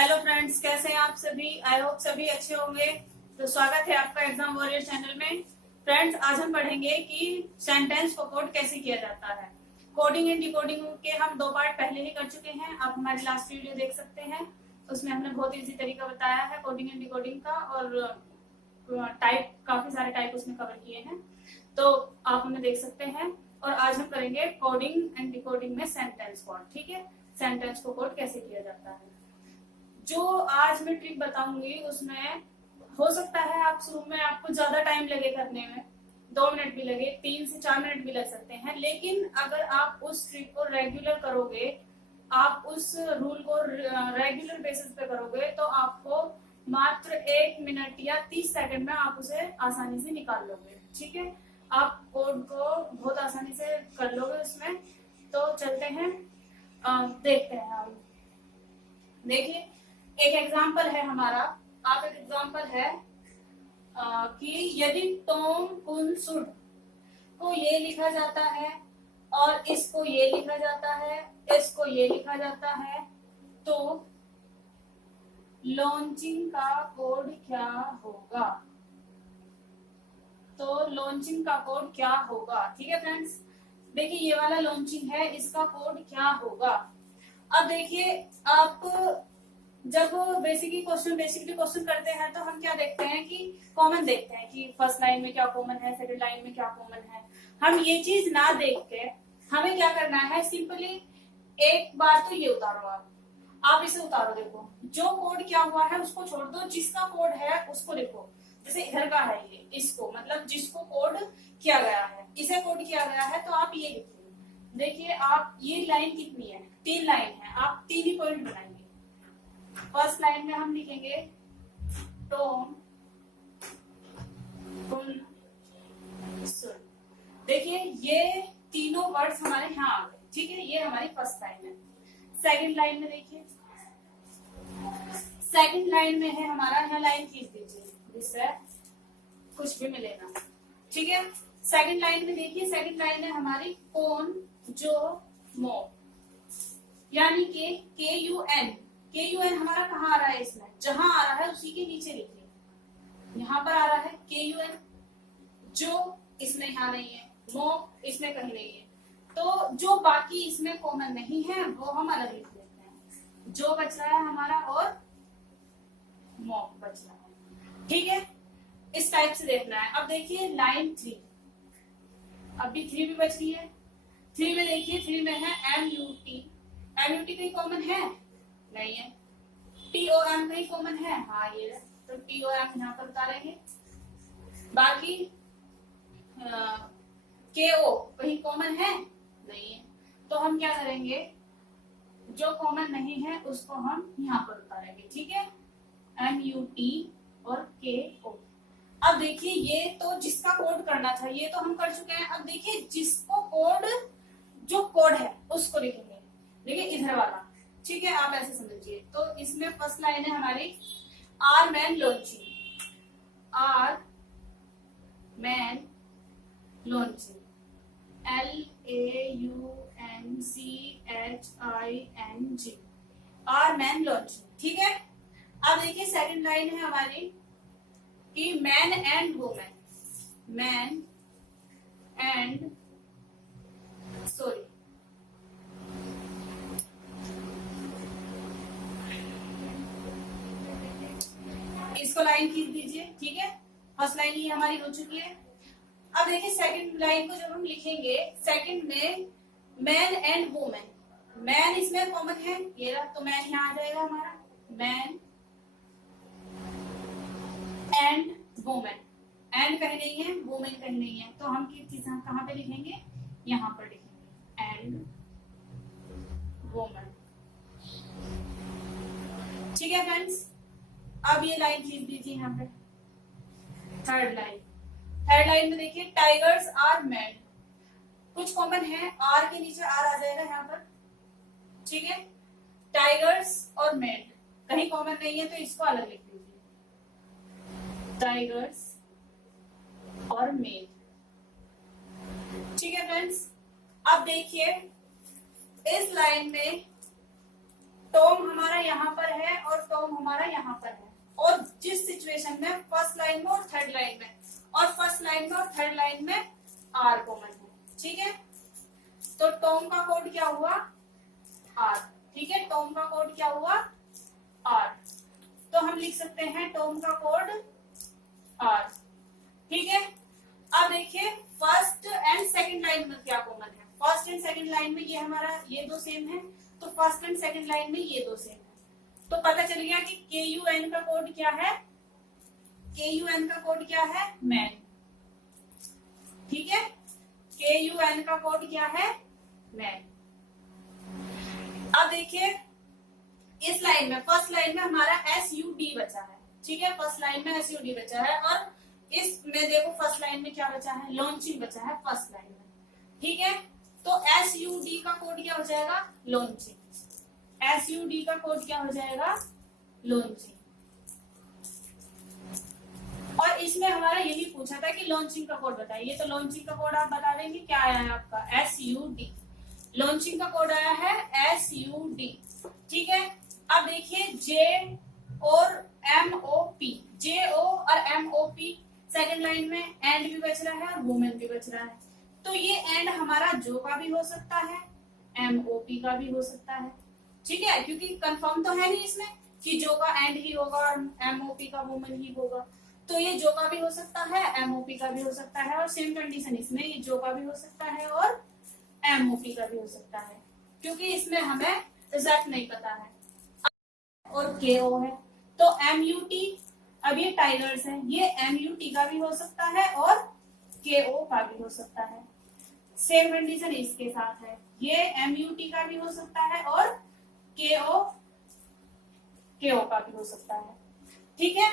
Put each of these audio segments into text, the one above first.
Hello friends, कैसे हैं आप सभी। आई होप सभी अच्छे होंगे। तो स्वागत है आपका एग्जाम वॉरियर चैनल में। फ्रेंड्स, आज हम पढ़ेंगे कि सेंटेंस को कोड कैसे किया जाता है। कोडिंग एंड डिकोडिंग के हम 2 पार्ट पहले ही कर चुके हैं। आप हमारी लास्ट वीडियो देख सकते हैं। उसमें हमने बहुत इजी तरीका बताया है कोडिंग एंड डिकोडिंग का, और टाइप काफी सारे टाइप उसमें कवर किए हैं, तो आप हमें देख सकते हैं। और आज हम करेंगे कोडिंग एंड डिकोडिंग में सेंटेंस कोड। ठीक है, सेंटेंस को कोड कैसे किया जाता है। जो आज मैं ट्रिक बताऊंगी उसमें हो सकता है आप शुरू में आपको ज्यादा टाइम लगे करने में, 2 मिनट भी लगे, 3 से 4 मिनट भी लग सकते हैं। लेकिन अगर आप उस ट्रिक को रेगुलर करोगे, आप उस रूल को रेगुलर बेसिस पे करोगे, तो आपको मात्र 1 मिनट या 30 सेकंड में आप उसे आसानी से निकाल लोगे। ठीक है, आप कोड को बहुत आसानी से कर लोगे उसमें। तो चलते हैं, देखते हैं हम। देखिए, एक एग्जाम्पल है हमारा। आप एक एग्जाम्पल है कि यदि टॉम कुन सुड को ये लिखा जाता है और इसको ये लिखा जाता है, इसको ये लिखा जाता है, तो लॉन्चिंग का कोड क्या होगा। तो लॉन्चिंग का कोड क्या होगा। ठीक है फ्रेंड्स, देखिए ये वाला लॉन्चिंग है, इसका कोड क्या होगा। अब देखिए, आप जब बेसिकली क्वेश्चन करते हैं तो हम क्या देखते हैं कि कॉमन देखते हैं कि फर्स्ट लाइन में क्या कॉमन है, सेकंड लाइन में क्या कॉमन है। हम ये चीज ना देख के हमें क्या करना है, सिंपली एक बार तो ये उतारो, आप इसे उतारो। देखो जो कोड क्या हुआ है उसको छोड़ दो, जिसका कोड है उसको लिखो। जैसे इधर का है ये, इसको मतलब जिसको कोड किया गया है, इसे कोड किया गया है, तो आप ये लिखिए। देखिए आप, ये लाइन कितनी है, 3 लाइन है, आप 3 ही पॉइंट बनाएंगे। फर्स्ट लाइन में हम लिखेंगे टॉम कुन सुड। देखिए ये तीनों वर्ड्स हमारे यहाँ आ गए। ठीक है, ये हमारी फर्स्ट लाइन है। सेकंड लाइन में देखिए, सेकंड लाइन में है हमारा, यहाँ लाइन खींच दीजिए जिससे कुछ भी मिलेगा। ठीक है, सेकंड लाइन में देखिए, सेकंड लाइन है हमारी कौन जो मो, यानी कि KUN। KUN हमारा कहाँ आ रहा है, इसमें जहां आ रहा है उसी के नीचे लिखिए। यहाँ पर आ रहा है KUN, जो इसमें यहाँ नहीं है, मो इसमें कहीं नहीं है, तो जो बाकी इसमें कॉमन नहीं है वो हम अलग लिख लेते हैं। जो बच रहा है हमारा और मो बच रहा है। ठीक है, इस टाइप से देखना है। अब देखिए लाइन 3, अभी 3 भी बच रही है। 3 में देखिए, 3 में है MUT। MUT कहीं कॉमन है नहीं है। TOM कहीं कॉमन है, हाँ ये है, तो TOM यहाँ पर उतारेंगे। बाकी KO कहीं कॉमन है नहीं है, तो हम क्या करेंगे, जो कॉमन नहीं है उसको हम यहाँ पर उतारेंगे। ठीक है, MUT और KO। अब देखिए ये तो जिसका कोड करना था ये तो हम कर चुके हैं। अब देखिए जिसको कोड, जो कोड है उसको लिखेंगे। देखिए इधर वाला, ठीक है, आप ऐसे समझिए। तो इसमें फर्स्ट लाइन है हमारी are man launching, are man launching, LAUNCHING, are man launching. ठीक है, अब देखिए सेकंड लाइन है हमारी कि man and women, man and sorry इसको लाइन खींच दीजिए। ठीक है, फर्स्ट लाइन ये हमारी हो चुकी है। अब देखिए सेकंड लाइन को जब हम लिखेंगे, सेकंड में मैन एंड वुमेन, मैन इसमें कॉमन है ये रहा, तो मैन यहाँ आ जाएगा हमारा, मैन एंड वुमेन। एंड कहीं नहीं है, वुमेन कहीं नहीं है, तो हम किस चीज कहाँ पे लिखेंगे, यहाँ पर लिखेंगे एंड वुमेन। ठीक है फ्रेंड्स, अब ये लाइन खींच दीजिए यहाँ पे। थर्ड लाइन में देखिए टाइगर्स आर मैड, कुछ कॉमन है, आर के नीचे आर आ जाएगा यहाँ पर। ठीक है, टाइगर्स और मैड कहीं कॉमन नहीं है, तो इसको अलग लिख दीजिए, टाइगर्स और मेड। ठीक है फ्रेंड्स, अब देखिए इस लाइन में टॉम हमारा यहाँ पर है और टॉम टर्म हमारा यहाँ पर है, और जिस सिचुएशन में फर्स्ट लाइन में और थर्ड लाइन में, और फर्स्ट लाइन में और थर्ड लाइन में आर कॉमन है, ठीक है। तो टर्म का कोड क्या हुआ, आर, ठीक है। टर्म का कोड क्या हुआ, आर। तो हम लिख सकते हैं टर्म का कोड आर, ठीक है। अब देखिए फर्स्ट एंड सेकंड लाइन में क्या कॉमन है। फर्स्ट एंड सेकंड लाइन में ये हमारा ये दो सेम है, तो फर्स्ट एंड सेकंड लाइन में ये दो सेम है। तो पता चल गया कि KUN का कोड क्या है, KUN का कोड क्या है, मैन, ठीक है। KUN का कोड क्या है, मैन। अब देखिए इस लाइन में, फर्स्ट लाइन में हमारा SUD बचा है, ठीक है। फर्स्ट लाइन में SUD बचा है, और इसमें देखो फर्स्ट लाइन में क्या बचा है, लॉन्चिंग बचा है फर्स्ट लाइन में, ठीक है। तो SUD का कोड क्या हो जाएगा, लॉन्चिंग। SUD का कोड क्या हो जाएगा, लॉन्चिंग। और इसमें हमारा यही पूछा था कि लॉन्चिंग का कोड बताइए, तो लॉन्चिंग का कोड आप बता देंगे, क्या आया है आपका, SUD। लॉन्चिंग का कोड आया है SUD, ठीक है। अब देखिए J और MOP, JO और MOP सेकंड लाइन में एंड भी बच रहा है और वुमेन भी बच रहा है। तो ये एंड हमारा जो का भी हो सकता है, MOP का भी हो सकता है, ठीक है। क्योंकि कंफर्म तो है नहीं इसमें कि जो का एंड ही होगा और MOP का वुमेन ही होगा। तो ये जो का भी हो सकता है, MOP का भी हो सकता है, और सेम कंडीशन इसमें ये जो का भी हो सकता है और MOP का भी हो सकता है, क्योंकि इसमें हमें रिजल्ट नहीं पता है। और KO है तो MUT, अब ये टाइगर्स है, ये MUT का भी हो सकता है और KO का भी हो सकता है। सेम कंडीशन इसके साथ है, ये MUT का भी हो सकता है और KO का भी हो सकता है, ठीक है।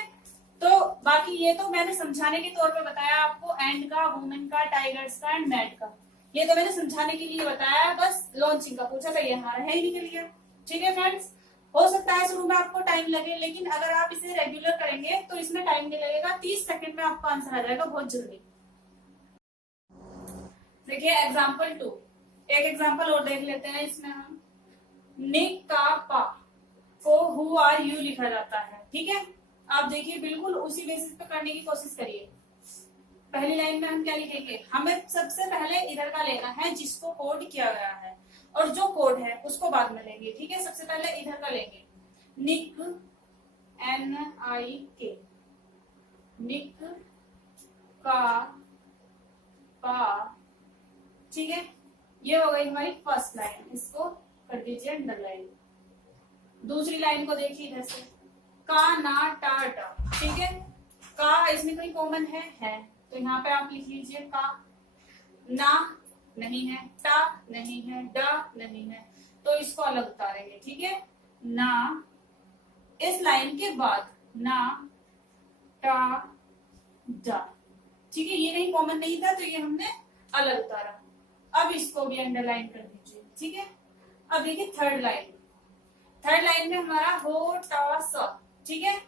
तो बाकी ये तो मैंने समझाने के तौर पे बताया आपको, एंड का, वुमेन का, टाइगर्स का एंड मैट का, ये तो मैंने समझाने के लिए बताया। बस लॉन्चिंग का पूछा था, ये हमारा है ही निकल गया, ठीक है फ्रेंड्स। हो सकता है शुरू में आपको टाइम लगे, लेकिन अगर आप इसे रेगुलर करेंगे तो इसमें टाइम नहीं लगेगा, 30 सेकंड में आपका आंसर आ जाएगा, बहुत जल्दी। देखिए एग्जाम्पल 2, एक एग्जाम्पल और देख लेते हैं। इसमें हम निकापा को हु आर यू लिखा जाता है, ठीक है। आप देखिए बिल्कुल उसी बेसिस पे करने की कोशिश करिए। पहली लाइन में हम क्या लिखेंगे, हमें सबसे पहले इधर का लेना है जिसको कोड किया गया है, और जो कोड है उसको बाद में लेंगे, ठीक है। सबसे पहले इधर का लेंगे, निक, NIK, निक का पा, ठीक है। ये हो गई हमारी फर्स्ट लाइन, इसको कर दीजिए अंडरलाइन। दूसरी लाइन को देखिए इधर से, का ना टा टा, ठीक है। का इसमें कोई कॉमन है, तो यहाँ पे आप लिख लीजिए का। ना नहीं है, टा नहीं है, डा नहीं है, तो इसको अलग उतारेंगे, ठीक है। ना, इस लाइन के बाद ना टा डा, ठीक है। ये कहीं कॉमन नहीं था तो ये हमने अलग उतारा। अब इसको भी अंडरलाइन कर दीजिए, ठीक है। अब देखिए थर्ड लाइन, थर्ड लाइन में हमारा हो टा सा, ठीक है।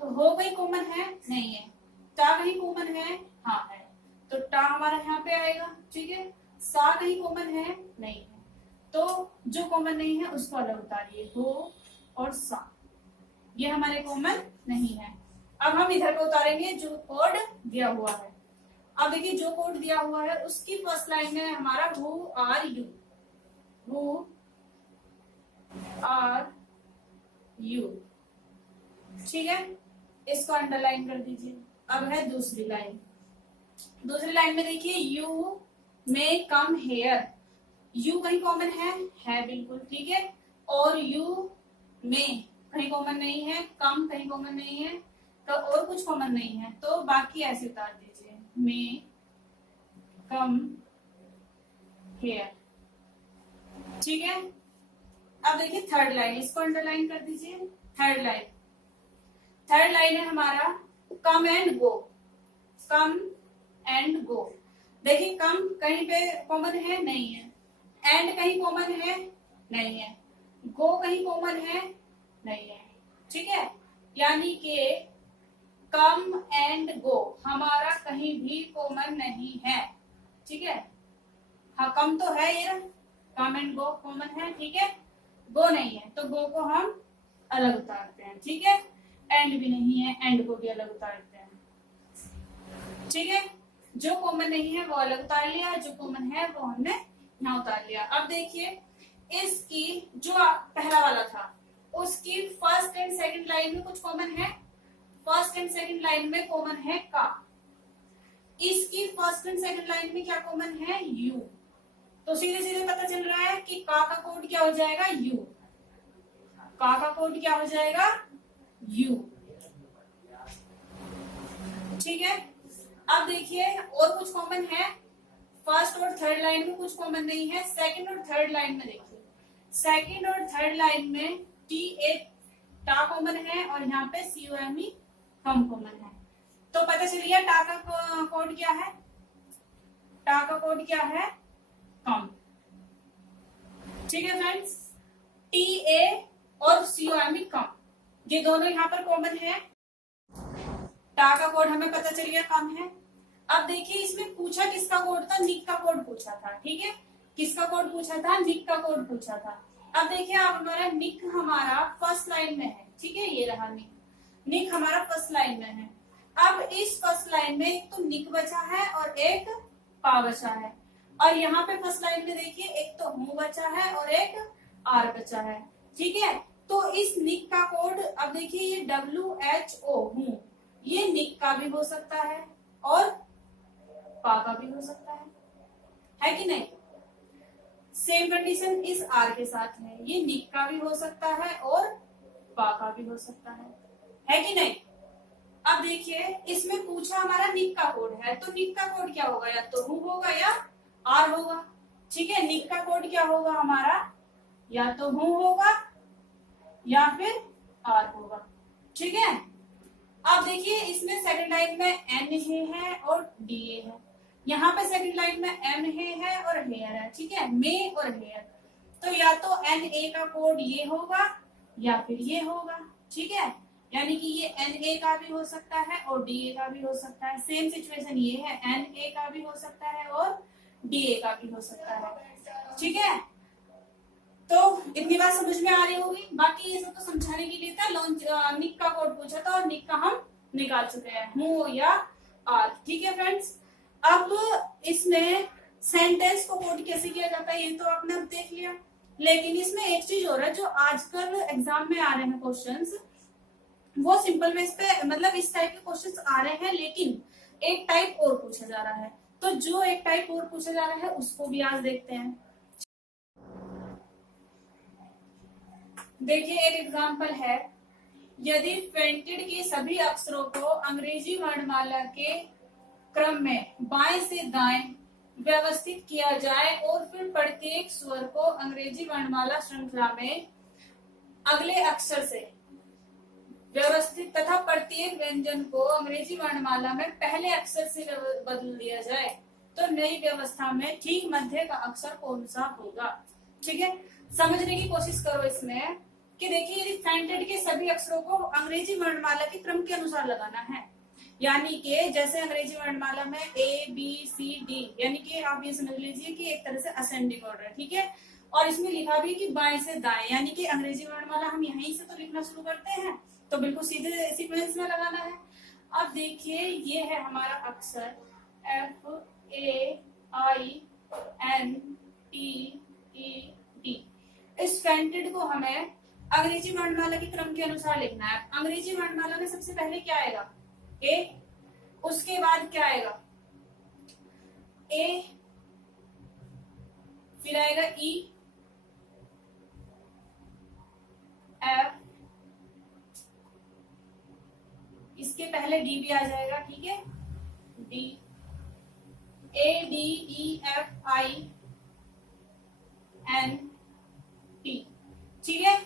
तो हो कहीं कॉमन है, नहीं है। टा कहीं कॉमन है, हाँ है, तो टा हमारा यहाँ पे आएगा, ठीक है। सा कहीं कॉमन है, नहीं है, तो जो कॉमन नहीं है उसको अलग उतारिए, हो और सा, ये हमारे कॉमन नहीं है। अब हम इधर को उतारेंगे जो कोड दिया हुआ है। अब देखिए जो कोड दिया हुआ है उसकी फर्स्ट लाइन में हमारा who are you, who are you, ठीक है। इसको अंडरलाइन कर दीजिए। अब है दूसरी लाइन, दूसरी लाइन में देखिए you may come here, you कहीं कॉमन है बिल्कुल, ठीक है। और यू मे कहीं कॉमन नहीं है, कम कहीं कॉमन नहीं है, तो और कुछ कॉमन नहीं है, तो बाकी ऐसे उतार दीजिए, मे कम हेयर, ठीक है। अब देखिए थर्ड लाइन, इसको अंडरलाइन कर दीजिए। थर्ड लाइन, थर्ड लाइन है हमारा come and go, come and go. देखिए कम कहीं पे कॉमन है, नहीं है। एंड कहीं कॉमन है, नहीं है। गो कहीं कॉमन है, नहीं है, ठीक है। यानी कि कम एंड गो हमारा कहीं भी कॉमन नहीं है, ठीक है। हाँ कम तो है, ये कम एंड गो कॉमन है, ठीक है। गो नहीं है, तो गो को हम अलग उतारते हैं, ठीक है। एंड भी नहीं है, एंड को भी अलग उतारते हैं, ठीक है। जो कॉमन नहीं है वो अलग उतार लिया, जो कॉमन है वो हमने यहाँ उतार लिया। अब देखिए इसकी जो पहला वाला था उसकी फर्स्ट एंड सेकंड लाइन में कुछ कॉमन है, फर्स्ट एंड सेकंड लाइन में कॉमन है का। इसकी फर्स्ट एंड सेकंड लाइन में क्या कॉमन है, यू। तो सीधे सीधे पता चल रहा है कि का कोड क्या हो जाएगा, यू। का कोड क्या हो जाएगा, यू, ठीक है। अब देखिए और कुछ कॉमन है, फर्स्ट और थर्ड लाइन में कुछ कॉमन नहीं है। सेकंड और थर्ड लाइन में देखिए, सेकंड और थर्ड लाइन में टी ए टा कॉमन है और यहाँ पे COME कम कॉमन है। तो पता चलिए टा का कोड क्या है, टा का कोड क्या है, कम, ठीक है फ्रेंड्स। TA और COME कम, ये दोनों यहाँ पर कॉमन है। टा का कोड हमें पता चल गया कम है। अब देखिए इसमें पूछा किसका कोड था, निक का कोड पूछा था, ठीक है। किसका कोड पूछा था, निक का कोड पूछा था। अब देखिए अब हमारा निक हमारा फर्स्ट लाइन में है, ठीक है, ये रहा निक, निक हमारा फर्स्ट लाइन में है। अब इस फर्स्ट लाइन में एक तो निक बचा है और एक पा बचा है, और यहाँ पे फर्स्ट लाइन में देखिए एक तो हूं बचा है और एक आर बचा है, ठीक है। तो इस निक का कोड अब देखिए ये WHO हूं, ये निक का भी हो सकता है और पा का भी हो सकता है कि नहीं। सेम कंडीशन इस आर के साथ है, ये निक का भी हो सकता है और पा का भी हो सकता है कि नहीं। अब देखिए इसमें पूछा हमारा निक का कोड है, तो निक का कोड क्या होगा, या तो हूं होगा या आर होगा, ठीक है। निक का कोड क्या होगा हमारा, या तो हूं होगा या फिर आर होगा, ठीक है। अब देखिए इसमें सेकंड लाइन में N है और DA है, यहाँ पे सेकंड लाइन में M है और हेयर है, ठीक है, मे और हेयर। तो या तो NA का कोड ये होगा या फिर ये होगा, ठीक है। यानी कि ये NA का भी हो सकता है और DA का भी हो सकता है। सेम सिचुएशन ये है, NA का भी हो सकता है और DA का भी हो सकता है, ठीक है। तो इतनी बात समझ में आ रही होगी। बाकी ये सब तो समझाने के लिए था, लॉन्च निक का कोड पूछा था और निक का हम निकाल चुके हैं, हूं या आर, ठीक है फ्रेंड्स। अब इसमें सेंटेंस को कोड कैसे किया जाता है ये तो आपने अब देख लिया, लेकिन इसमें एक चीज हो रहा है, जो आजकल एग्जाम में आ रहे हैं क्वेश्चंस, वो सिंपल बेस पे मतलब इस टाइप के क्वेश्चंस आ रहे हैं, लेकिन एक टाइप और पूछा जा रहा है। तो जो एक टाइप और पूछा जा रहा है उसको भी आज देखते हैं। देखिए एक एग्जाम्पल है, यदि प्रिंटेड के सभी अक्षरों को अंग्रेजी वर्णमाला के क्रम में बाएं से दाएं व्यवस्थित किया जाए और फिर प्रत्येक स्वर को अंग्रेजी वर्णमाला श्रृंखला में अगले अक्षर से व्यवस्थित तथा प्रत्येक व्यंजन को अंग्रेजी वर्णमाला में पहले अक्षर से बदल दिया जाए, तो नई व्यवस्था में ठीक मध्य का अक्षर कौन सा होगा, ठीक है। समझने की कोशिश करो इसमें कि देखिए यदि प्रिंटेड के सभी अक्षरों को अंग्रेजी वर्णमाला के क्रम के अनुसार लगाना है, यानी कि जैसे अंग्रेजी वर्णमाला में ABCD, यानी कि आप ये समझ लीजिए कि एक तरह से असेंडिंग ऑर्डर है, ठीक है। और इसमें लिखा भी कि बाएं से दाएं, यानी कि अंग्रेजी वर्णमाला हम यहीं से तो लिखना शुरू करते हैं, तो बिल्कुल सीधे सीक्वेंस में लगाना है। अब देखिए ये है हमारा अक्षर FAINTED। इस प्रिंटेड को हमें अंग्रेजी वर्णमाला के क्रम के अनुसार लिखना है। अंग्रेजी वर्णमाला में सबसे पहले क्या आएगा, A, उसके बाद क्या आएगा A, फिर आएगा E, F, इसके पहले D भी आ जाएगा, ठीक है, D, A, D, E, F, I, N, T, ठीक है।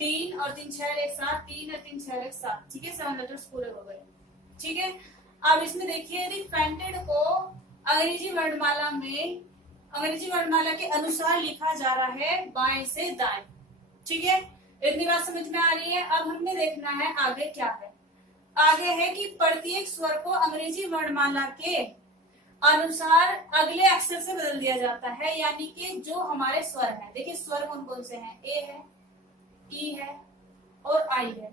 3 और 3 6 एक साथ, 3 और 3 6 एक साथ, ठीक है, 7 लेटर्स पूरे हो गए, ठीक है। अब इसमें देखिए यदि प्रिंटेड को अंग्रेजी वर्णमाला के अनुसार लिखा जा रहा है बाएं से दाएं, ठीक है, इतनी बात समझ में आ रही है। अब हमने देखना है आगे क्या है, आगे है कि प्रत्येक स्वर को अंग्रेजी वर्णमाला के अनुसार अगले अक्षर से बदल दिया जाता है, यानी कि जो हमारे स्वर हैं, देखिए स्वर कौन कौन से हैं, A है, E है, और आई है,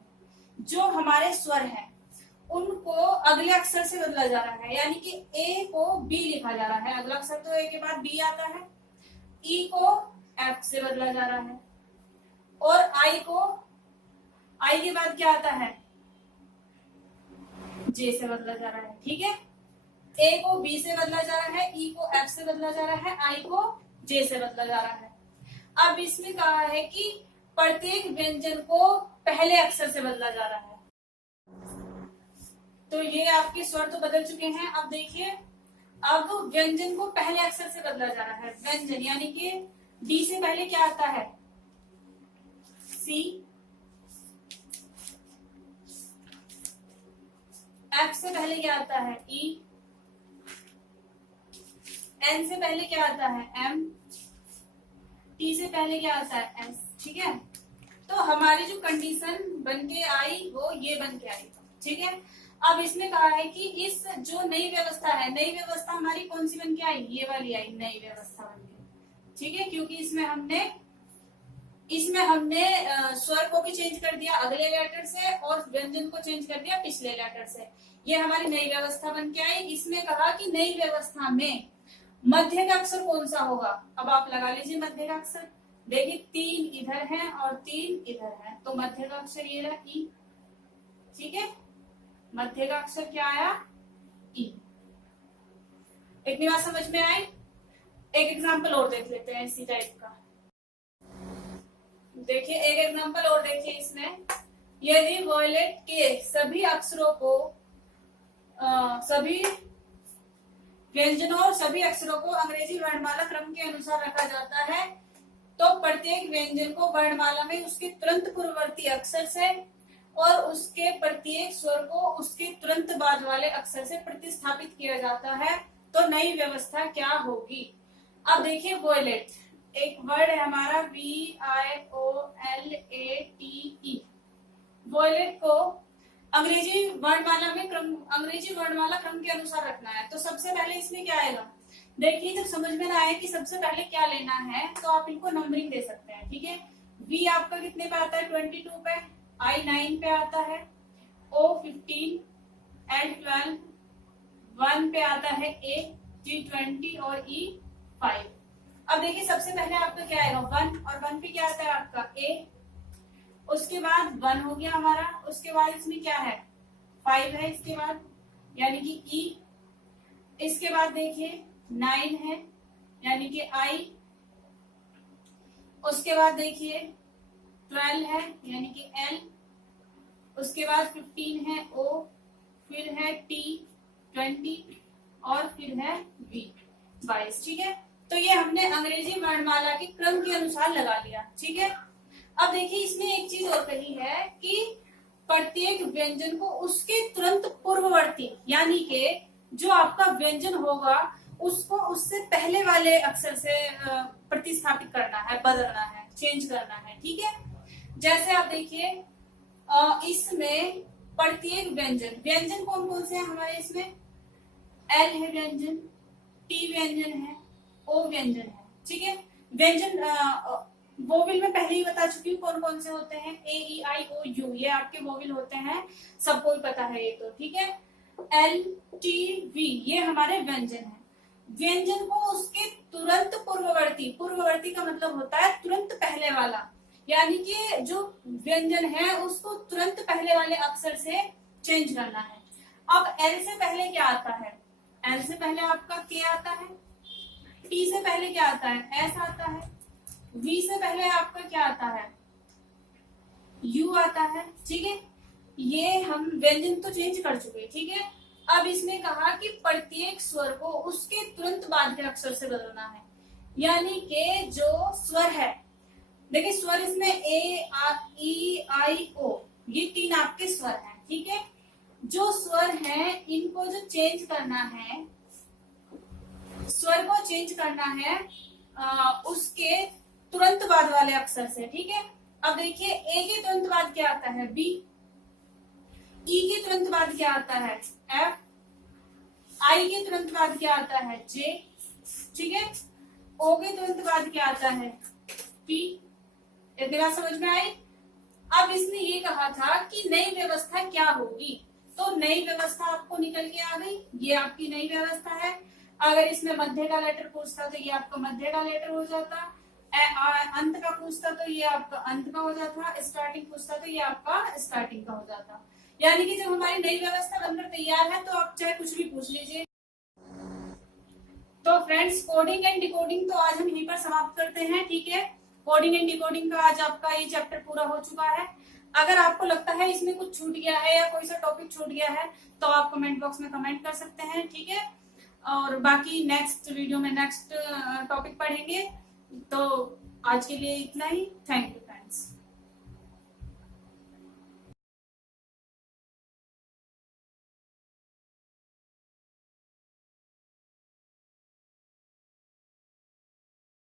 जो हमारे स्वर हैं उनको अगले अक्षर से बदला जा रहा है, यानी कि ए को बी लिखा जा रहा है। अगला अक्षर तो ए के बाद बी आता है। ई को एफ से बदला जा रहा है और आई के बाद क्या आता है, जे से बदला जा रहा है। ठीक है, ए को बी से बदला जा रहा है, ई को एफ से बदला जा रहा है, आई को जे से बदला जा रहा है। अब इसमें कहा है कि प्रत्येक व्यंजन को पहले अक्षर से बदला जा रहा है। तो ये आपके स्वर तो बदल चुके हैं। अब देखिए, अब व्यंजन को पहले अक्षर से बदला जा रहा है। व्यंजन यानी कि डी से पहले क्या आता है, सी, एफ से पहले क्या आता है, ई, एन से पहले क्या आता है, एम, टी से पहले क्या आता है, एस। ठीक है, तो हमारी जो कंडीशन बन के आई वो ये बन के आई। ठीक है, अब इसमें कहा है कि इस जो नई व्यवस्था है, नई व्यवस्था हमारी कौन सी बन के आई, ये वाली आई, नई व्यवस्था बन के। ठीक है, क्योंकि इसमें हमने स्वर को भी चेंज कर दिया अगले लेटर से और व्यंजन को चेंज कर दिया पिछले लेटर से। ये हमारी नई व्यवस्था बन के आई। इसमें कहा कि नई व्यवस्था में मध्य का अक्षर कौन सा होगा। अब आप लगा लीजिए मध्य का अक्षर। देखिए 3 इधर है और 3 इधर है, तो मध्य का अक्षर ये रहा, ई। ठीक है, मध्य का अक्षर क्या आया, ई। इतनी बात समझ में आई। एक एग्जांपल और देख लेते हैं इसी टाइप का। देखिए एक एग्जांपल और देखिए इसमें, यदि वॉयलेट के सभी अक्षरों को सभी व्यंजनों और सभी अक्षरों को अंग्रेजी वर्णमाला क्रम के अनुसार रखा जाता है, तो प्रत्येक व्यंजन को वर्णमाला में उसके तुरंत पूर्ववर्ती अक्षर से और उसके प्रत्येक स्वर को उसके तुरंत बाद वाले अक्षर से प्रतिस्थापित किया जाता है, तो नई व्यवस्था क्या होगी। अब देखिए वॉयलेट एक वर्ड है हमारा, VIOLATE। वॉयलेट को अंग्रेजी वर्णमाला क्रम के अनुसार रखना है। तो सबसे पहले इसमें क्या आएगा, देखिए जब समझ में ना आए कि सबसे पहले क्या लेना है तो आप इनको नंबरिंग दे सकते हैं। ठीक है, V आपका कितने पे आता है, 22 पे, I 9 पे आता है, O 15, L 12, 1 पे आता है A, G 20 और E 5। अब देखिए सबसे पहले आपका क्या आएगा, 1, और 1 पे क्या आता है आपका A, उसके बाद 1 हो गया हमारा, उसके बाद इसमें क्या है 5 है इसके बाद, यानी कि E। इसके बाद देखिए 9 है यानी कि I। उसके बाद देखिए 12 है यानी कि L। उसके बाद 15 है O, फिर है T 20 और फिर है V 22। ठीक है, तो ये हमने अंग्रेजी वर्णमाला के क्रम के अनुसार लगा लिया। ठीक है, अब देखिए इसमें एक चीज और कही है कि प्रत्येक व्यंजन को उसके तुरंत पूर्ववर्ती, यानी कि जो आपका व्यंजन होगा उसको उससे पहले वाले अक्षर से प्रतिस्थापित करना है, बदलना है, चेंज करना है। ठीक है, जैसे आप देखिए इसमें प्रत्येक व्यंजन कौन कौन से हैं हमारे इसमें, एल है व्यंजन, टी व्यंजन है, ओ व्यंजन है। ठीक है, व्यंजन वोविल में पहले ही बता चुकी हूँ कौन कौन से होते हैं, ए ई आई ओ यू, ये आपके वोविल होते हैं, सबको ही पता है ये तो। ठीक है, एल टी वी ये हमारे व्यंजन हैं। व्यंजन को उसके तुरंत पूर्ववर्ती का मतलब होता है तुरंत पहले वाला, यानी कि जो व्यंजन है उसको तुरंत पहले वाले अक्षर से चेंज करना है। अब एल से पहले क्या आता है, एल से पहले आपका के आता है, टी से पहले क्या आता है, एस आता है, वी से पहले आपका क्या आता है, यू आता है। ठीक है, ये हम व्यंजन तो चेंज कर चुके। ठीक है, अब इसने कहा कि प्रत्येक स्वर को उसके तुरंत बाद के अक्षर से बदलना है, यानी कि जो स्वर है, देखिए स्वर इसमें ए ई आई ओ ये 3 आपके स्वर हैं। ठीक है, जो स्वर हैं इनको जो चेंज करना है, स्वर को चेंज करना है उसके तुरंत बाद वाले अक्षर से। ठीक है, अब देखिए ए के तुरंत बाद क्या आता है, बी, ई के तुरंत बाद क्या आता है, एफ, आई के तुरंत बाद क्या आता है, जे। ठीक है, ओ के तुरंत बाद क्या आता है, पी। इतनी बात समझ में आई। अब इसने ये कहा था कि नई व्यवस्था क्या होगी, तो नई व्यवस्था आपको निकल के आ गई। ये आपकी नई व्यवस्था है। अगर इसमें मध्य का लेटर पूछता तो ये आपका मध्य का लेटर हो जाता, अंत का पूछता तो ये आपका अंत का हो जाता, स्टार्टिंग पूछता तो ये आपका स्टार्टिंग का हो जाता। यानी कि जब हमारी नई व्यवस्था बनकर तैयार है तो आप चाहे कुछ भी पूछ लीजिए। तो फ्रेंड्स, कोडिंग एंड डिकोडिंग तो आज हम यहीं पर समाप्त करते हैं, ठीक है। कोडिंग एंड डिकोडिंग का आज आपका ये चैप्टर पूरा हो चुका है। अगर आपको लगता है इसमें कुछ छूट गया है या कोई सा टॉपिक छूट गया है तो आप कमेंट बॉक्स में कमेंट कर सकते हैं, ठीक है। और बाकी नेक्स्ट वीडियो में नेक्स्ट टॉपिक पढ़ेंगे। तो आज के लिए इतना ही। Thank you.